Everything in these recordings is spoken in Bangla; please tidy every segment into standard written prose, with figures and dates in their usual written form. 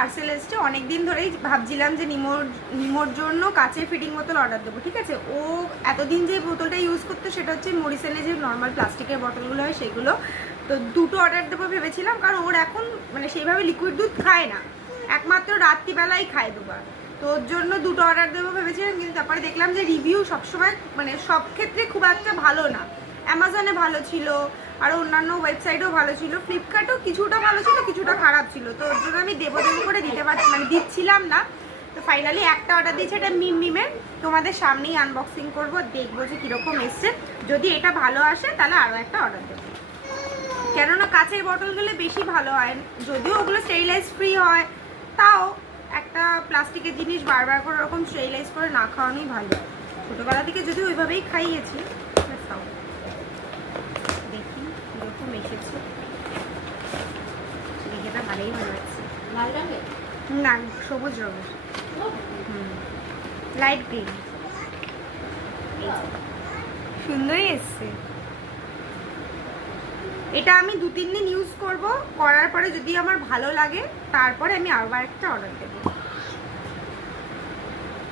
পার্সেল এসছে। অনেকদিন ধরেই ভাবছিলাম যে নিমোর জন্য কাচের ফিটিং বোতল অর্ডার দেবো, ঠিক আছে। ও এতদিন যে বোতলটা ইউজ করতো সেটা হচ্ছে মরিসেনে যে নর্মাল প্লাস্টিকের বোতলগুলো হয় সেগুলো। তো দুটো অর্ডার দেবো ভেবেছিলাম, কারণ ওর এখন মানে সেইভাবে লিকুইড দুধ খায় না, একমাত্র রাত্রিবেলাই খায় দুবার। তো ওর জন্য দুটো অর্ডার দেবো ভেবেছিলাম, কিন্তু তারপরে দেখলাম যে রিভিউ সবসময় মানে সব ক্ষেত্রে খুব একটা ভালো না। অ্যামাজনে ভালো ছিল, আর অন্যান্য ওয়েবসাইটেও ভালো ছিল, ফ্লিপকার্টেও কিছুটা ভালো ছিল কিছুটা খারাপ ছিল। তো ওর জন্য আমি দেবো করে দিচ্ছিলাম না। তো ফাইনালি একটা অর্ডার দিয়েছি, এটা মিমের। তোমাদের সামনেই আনবক্সিং করবো, দেখবো যে কীরকম এসছে। যদি এটা ভালো আসে তাহলে আরও একটা অর্ডার দেবো, কেননা কাঁচের বটলগুলো বেশি ভালো হয়। যদিও ওগুলো স্টেরিলাইজ ফ্রি হয়, তাও একটা প্লাস্টিকের জিনিস বারবার করে ওরকম স্টেরিলাইজ করে না খাওয়ানোই ভালো। ছোটোবেলা থেকে যদি ওইভাবেই খাইয়েছি। দেখি কীরকম এসেছে, দেখেটা ভালোই ভালো লাগছে। লাল রঙের না, সবুজ রঙের, লাইট গ্রিন। সুন্দরই এসছে। এটা আমি 2-3 দিন ইউজ করব, করার পরে যদি আমার ভালো লাগে তারপরে আমি আবার একটা অর্ডার দেবো।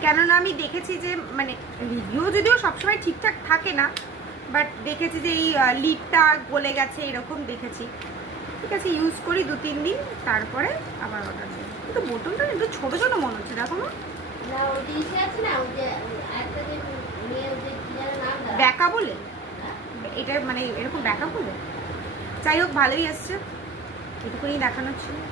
কেননা আমি দেখেছি যে মানে রিভিউ যদিও সবসময় ঠিকঠাক থাকে না, বাট দেখেছি যে এই লিডটা গলে গেছে এরকম দেখেছি। ঠিক আছে, ইউজ করি 2-3 দিন, তারপরে আবার অর্ডার দেবো। কিন্তু বোতলটা একটু ছোটো ছোটো মনে হচ্ছে, দেখো না। না ও দিশে আছে না, ওই যে একটা যে নিয়ে ওই যে কি যেন নাম দাও ব্যাকা বলে, এটা মানে এরকম ব্যাকা বলে। যাই হোক, ভালোই এসছে, এটুকুনি দেখানোর ছিল।